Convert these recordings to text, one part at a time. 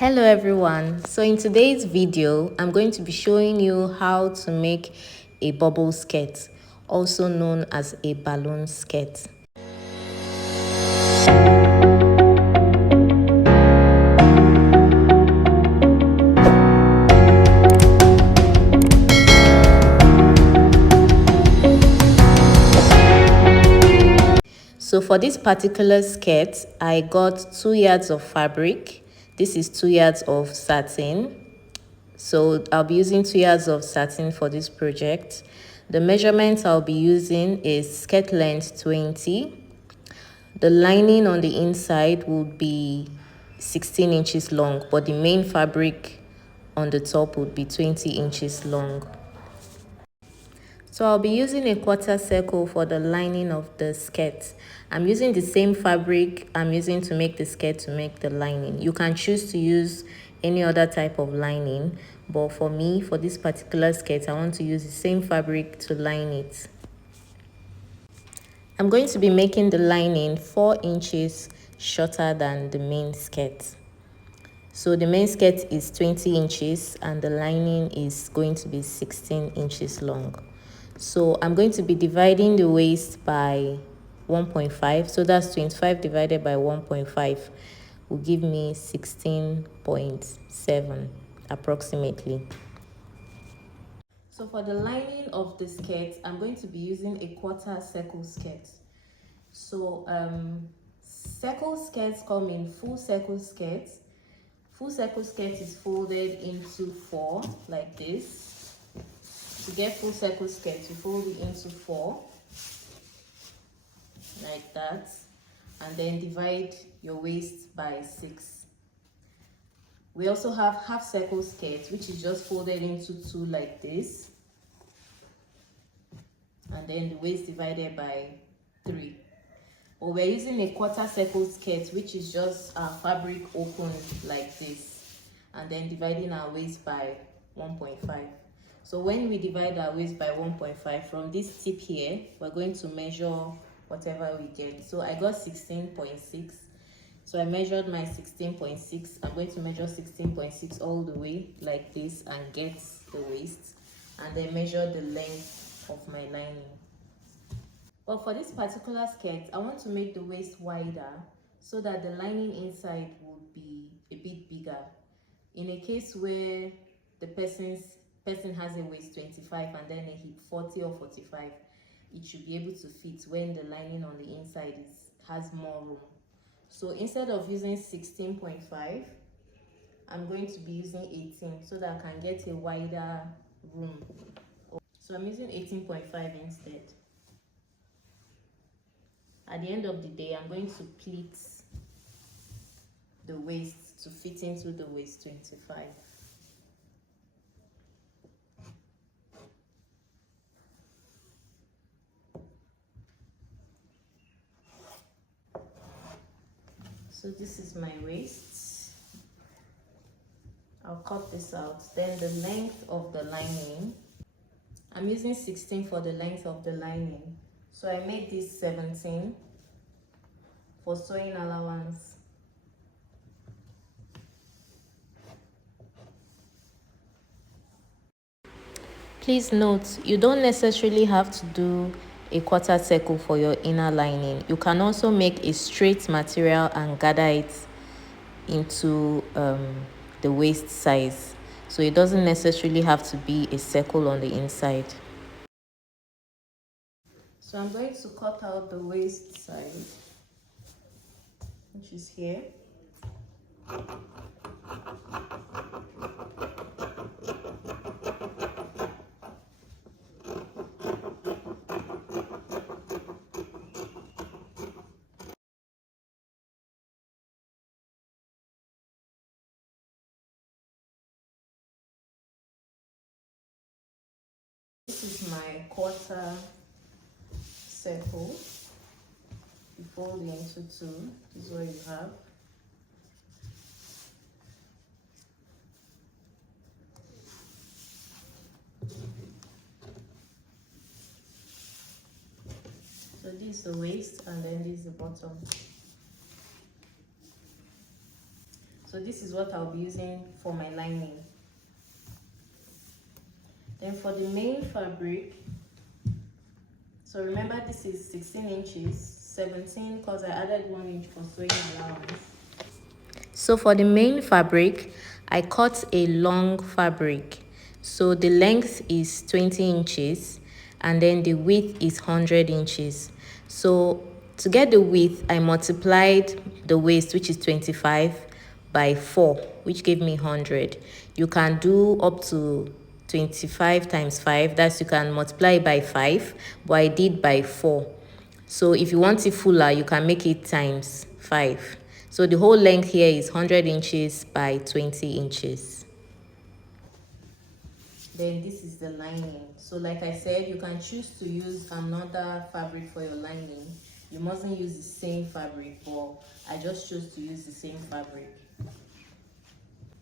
Hello everyone, so in today's video I'm going to be showing you how to make a bubble skirt, also known as a balloon skirt. So for this particular skirt, I got 2 yards of fabric. This is 2 yards of satin. So I'll be using 2 yards of satin for this project. The measurements I'll be using is skirt length 20. The lining on the inside will be 16 inches long, but the main fabric on the top would be 20 inches long. So I'll be using a quarter circle for the lining of the skirt. I'm using the same fabric I'm using to make the skirt to make the lining. You can choose to use any other type of lining, but for me, for this particular skirt, I want to use the same fabric to line it. I'm going to be making the lining 4 inches shorter than the main skirt. So the main skirt is 20 inches and the lining is going to be 16 inches long. So I'm going to be dividing the waist by 1.5. So that's 25 divided by 1.5 will give me 16.7 approximately. So for the lining of the skirt, I'm going to be using a quarter circle skirt. So circle skirts come in full circle skirts. Full circle skirt is folded into 4 like this. To get full circle skirt, you fold it into 4 like that, and then divide your waist by 6. We also have half circle skirt, which is just folded into 2 like this, and then the waist divided by 3. Or we're using a quarter circle skirt, which is just our fabric open like this, and then dividing our waist by 1.5. So when we divide our waist by 1.5, from this tip here, we're going to measure whatever we get. So I got 16.6. So I measured my 16.6. I'm going to measure 16.6 all the way like this and get the waist, and then measure the length of my lining. But for this particular skirt, I want to make the waist wider so that the lining inside would be a bit bigger. In a case where the person has a waist 25 and then a hip 40 or 45, it should be able to fit when the lining on the inside has more room. So instead of using 16.5, I'm going to be using 18 so that I can get a wider room. So I'm using 18.5 instead. At the end of the day, I'm going to pleat the waist to fit into the waist 25. So this is my waist. I'll cut this out. Then the length of the lining, I'm using 16 for the length of the lining. So I made this 17 for sewing allowance. Please note, you don't necessarily have to do a quarter circle for your inner lining. You can also make a straight material and gather it into the waist size. So it doesn't necessarily have to be a circle on the inside. So I'm going to cut out the waist side, which is here. This is my quarter circle. You fold it into 2. This is what you have. So this is the waist and then this is the bottom. So this is what I'll be using for my lining. Then for the main fabric, so remember this is 16 inches, 17 because I added 1 inch for sewing allowance. So for the main fabric, I cut a long fabric. So the length is 20 inches and then the width is 100 inches. So to get the width, I multiplied the waist, which is 25, by 4, which gave me 100. You can do up to 25 times 5, that's you can multiply by 5, but I did by 4. So if you want it fuller, you can make it times 5. So the whole length here is 100 inches by 20 inches. Then this is the lining. So like I said, you can choose to use another fabric for your lining. You mustn't use the same fabric, but I just chose to use the same fabric.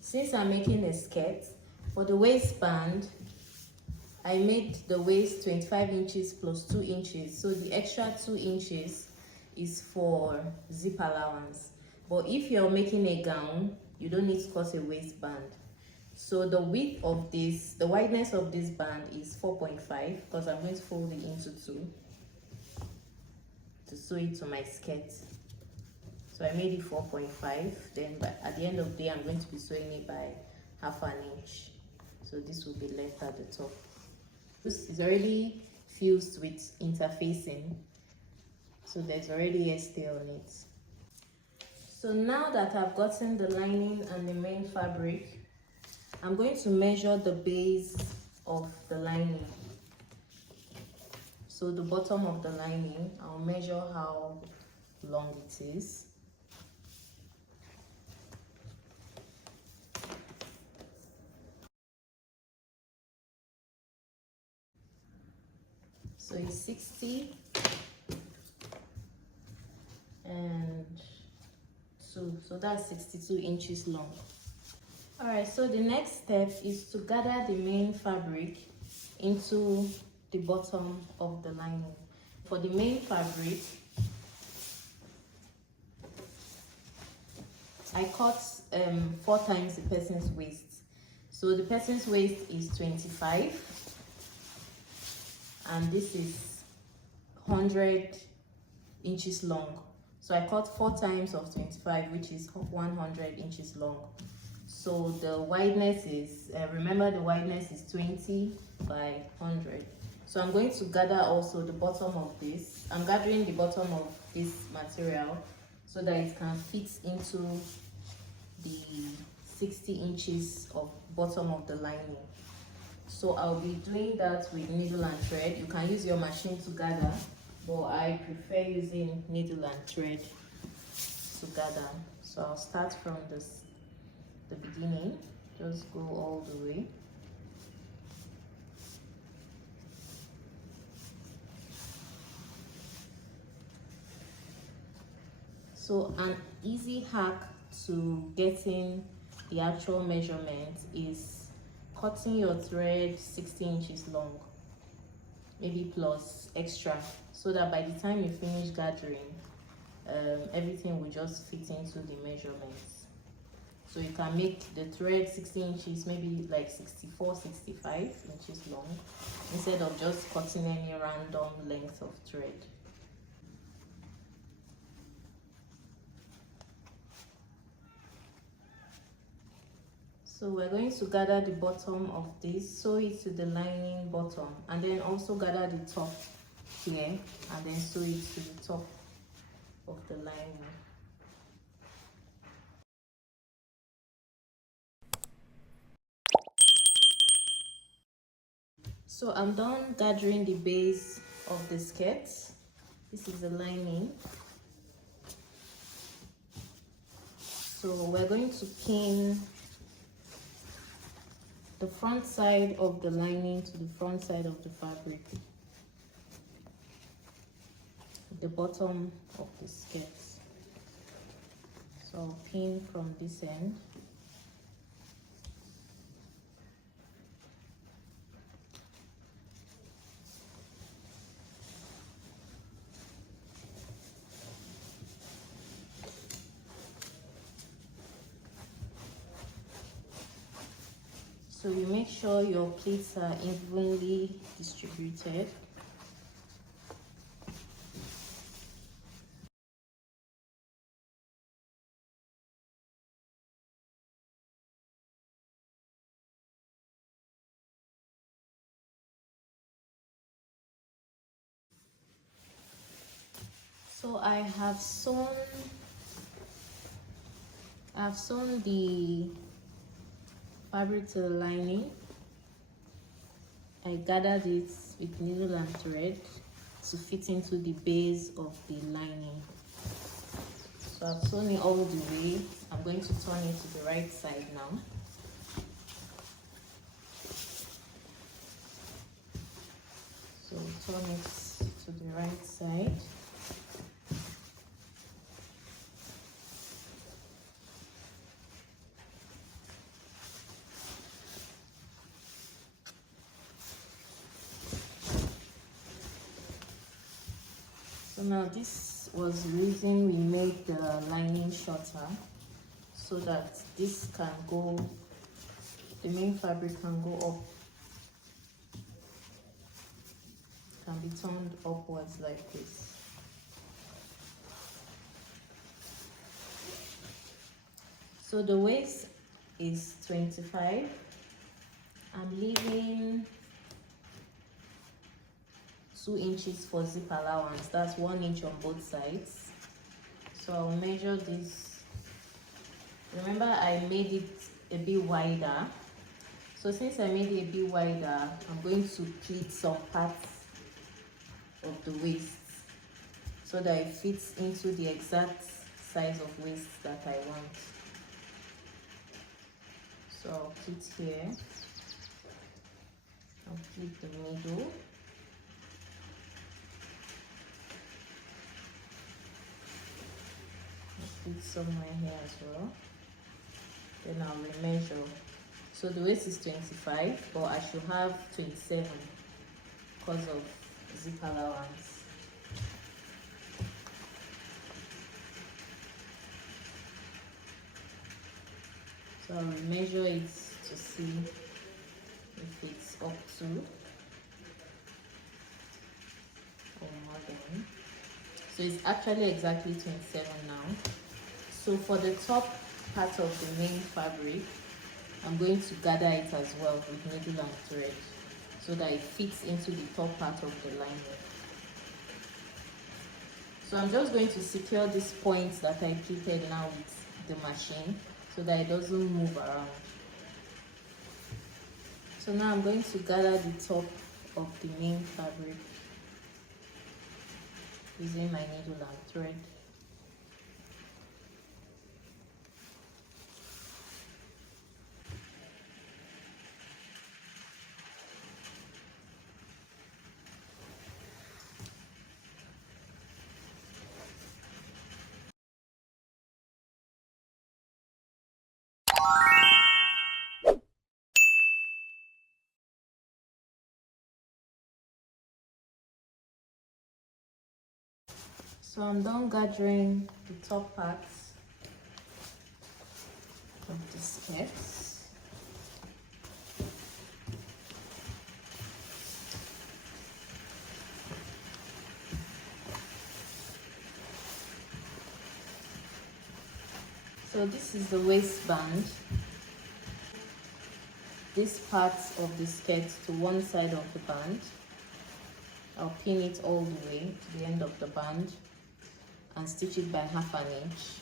Since I'm making a skirt, for the waistband, I made the waist 25 inches plus 2 inches. So the extra 2 inches is for zip allowance. But if you're making a gown, you don't need to cut a waistband. So the width of this, the wideness of this band is 4.5 because I'm going to fold it into 2 to sew it to my skirt. So I made it 4.5. Then at the end of the day, I'm going to be sewing it by half an inch. So this will be left at the top. This is already fused with interfacing, so there's already a stay on it. So now that I've gotten the lining and the main fabric, I'm going to measure the base of the lining. So the bottom of the lining, I'll measure how long it is. So it's 60 and 2, so that's 62 inches long. All right, so the next step is to gather the main fabric into the bottom of the lining. For the main fabric, I cut 4 times the person's waist. So the person's waist is 25 and this is 100 inches long. So I cut 4 times of 25, which is 100 inches long. So the wideness is, remember the wideness is 20 by 100. So I'm going to gather also the bottom of this. I'm gathering the bottom of this material so that it can fit into the 60 inches of bottom of the lining. So I'll be doing that with needle and thread. You can use your machine to gather, but I prefer using needle and thread to gather. So I'll start from the beginning, just go all the way. So an easy hack to getting the actual measurement is cutting your thread 60 inches long, maybe plus extra, so that by the time you finish gathering, everything will just fit into the measurements. So you can make the thread 60 inches, maybe like 64, 65 inches long, instead of just cutting any random length of thread. So we're going to gather the bottom of this, sew it to the lining bottom, and then also gather the top here, and then sew it to the top of the lining. So I'm done gathering the base of the skirt. This is the lining. So we're going to pin the front side of the lining to the front side of the fabric, the bottom of the skirt. So I'll pin from this end. So you make sure your pleats are evenly distributed. So I've sewn the fabric to the lining. I gathered it with needle and thread to fit into the base of the lining. So I've sewn it all the way. I'm going to turn it to the right side now. So turn it to the right side. So now this was the reason we made the lining shorter, so that this can go, the main fabric can go up, can be turned upwards like this. So the waist is 25. I'm leaving 2 inches for zip allowance. That's 1 inch on both sides. So I'll measure this. Remember, I made it a bit wider. So since I made it a bit wider, I'm going to pleat some parts of the waist so that it fits into the exact size of waist that I want. So I'll pleat here. I'll pleat the middle. Pleat somewhere here as well. Then I'll remeasure. So the waist is 25, but I should have 27 because of zip allowance. So I'll remeasure it to see if it's up to or more than. So it's actually exactly 27 now. So for the top part of the main fabric, I'm going to gather it as well with needle and thread so that it fits into the top part of the lining. So I'm just going to secure these points that I pleated now with the machine so that it doesn't move around. So now I'm going to gather the top of the main fabric using my needle and thread. So I'm done gathering the top parts of the skirts. So this is the waistband. This part of the skirt to one side of the band. I'll pin it all the way to the end of the band and stitch it by 1/2 inch.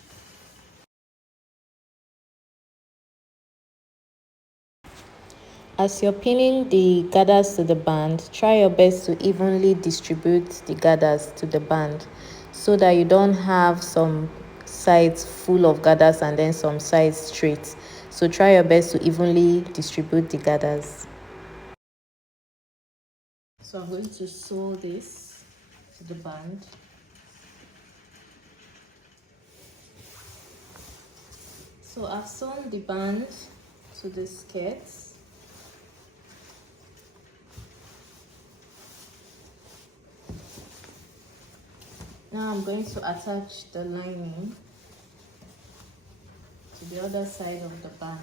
As you're pinning the gathers to the band, try your best to evenly distribute the gathers to the band so that you don't have some sides full of gathers and then some sides straight. So try your best to evenly distribute the gathers. So I'm going to sew this to the band. So I've sewn the band to the skirts. Now I'm going to attach the lining to the other side of the band.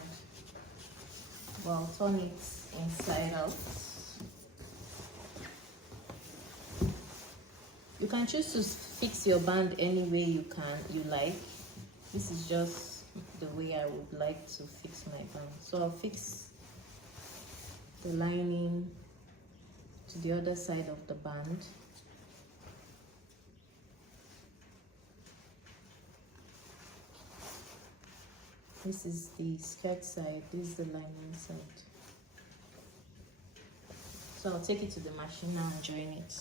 So I'll turn it inside out. You can choose to fix your band any way you like. This is just the way I would like to fix my band. So I'll fix the lining to the other side of the band. This is the skirt side, this is the lining side. So I'll take it to the machine now and join it.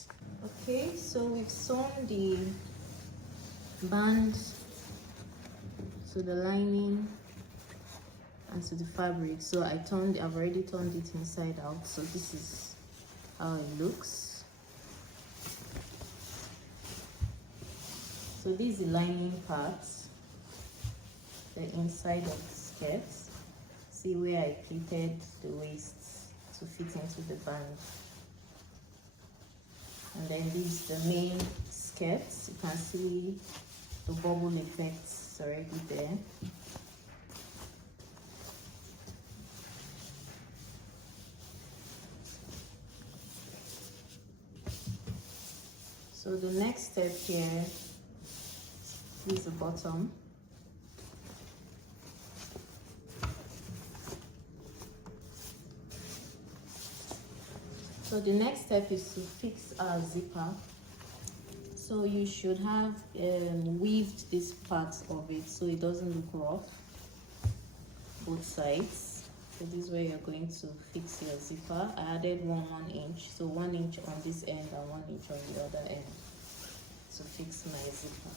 Okay, so we've sewn the band to the lining and to the fabric. So I've already turned it inside out. So this is how it looks. So this is the lining part, the inside of the skirt. See where I pleated the waist to fit into the band. And then this is the main skirt. You can see the bubble effects already there. So the next step here is the bottom. So the next step is to fix our zipper. So you should have weaved this part of it so it doesn't look rough, both sides. So this is where you're going to fix your zipper. I added 1 inch, so 1 inch on this end and 1 inch on the other end to fix my zipper.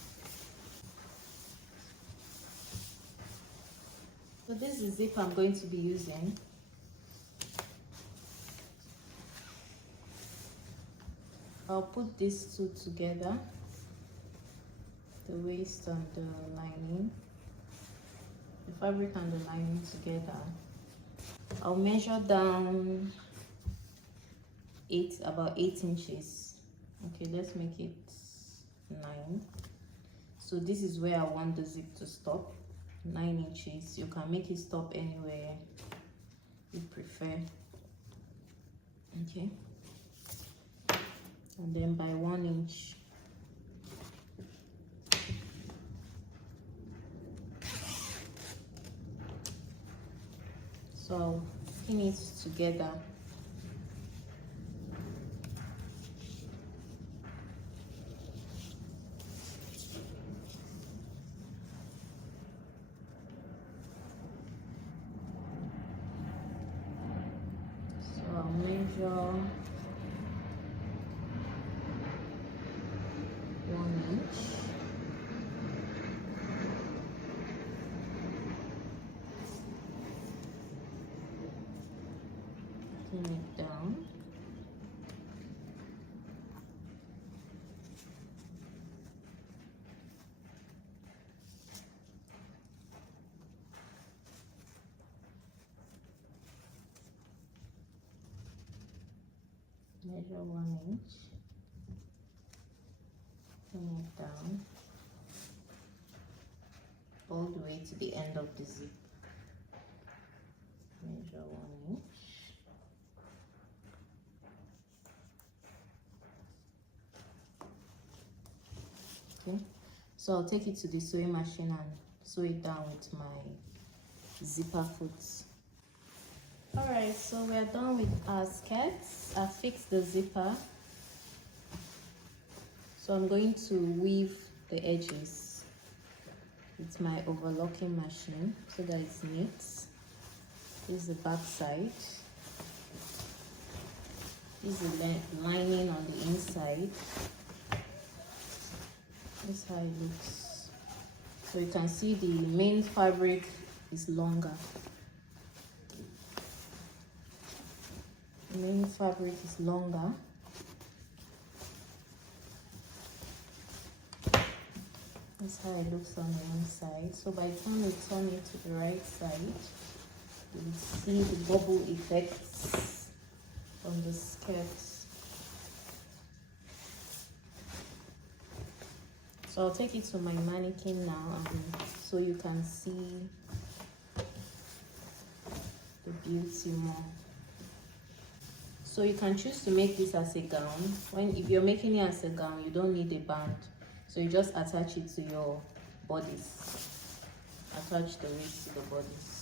So this is the zipper I'm going to be using. I'll put these two together, the waist and the lining, the fabric and the lining together. I'll measure down about 8 inches. Okay, let's make it 9. So this is where I want the zip to stop, 9 inches. You can make it stop anywhere you prefer. Okay. And then by 1 inch. So I'll pin it together. So I'll measure 1 inch. Pin it down. Measure 1 inch. Pin it down all the way to the end of the zip. Measure 1 inch. Okay, so I'll take it to the sewing machine and sew it down with my zipper foot. Alright, so we are done with our skirts. I fixed the zipper. So I'm going to weave the edges with my overlocking machine so that it's neat. This is the back side. This is the lining on the inside. This is how it looks. So you can see the main fabric is longer. The main fabric is longer. That's how it looks on the inside. So by the time we turn it to the right side, you will see the bubble effects on the skirt. So I'll take it to my mannequin now, so you can see the beauty more. So you can choose to make this as a gown. If you're making it as a gown, you don't need a band, so you just attach it to your bodice. Attach the waist to the bodice.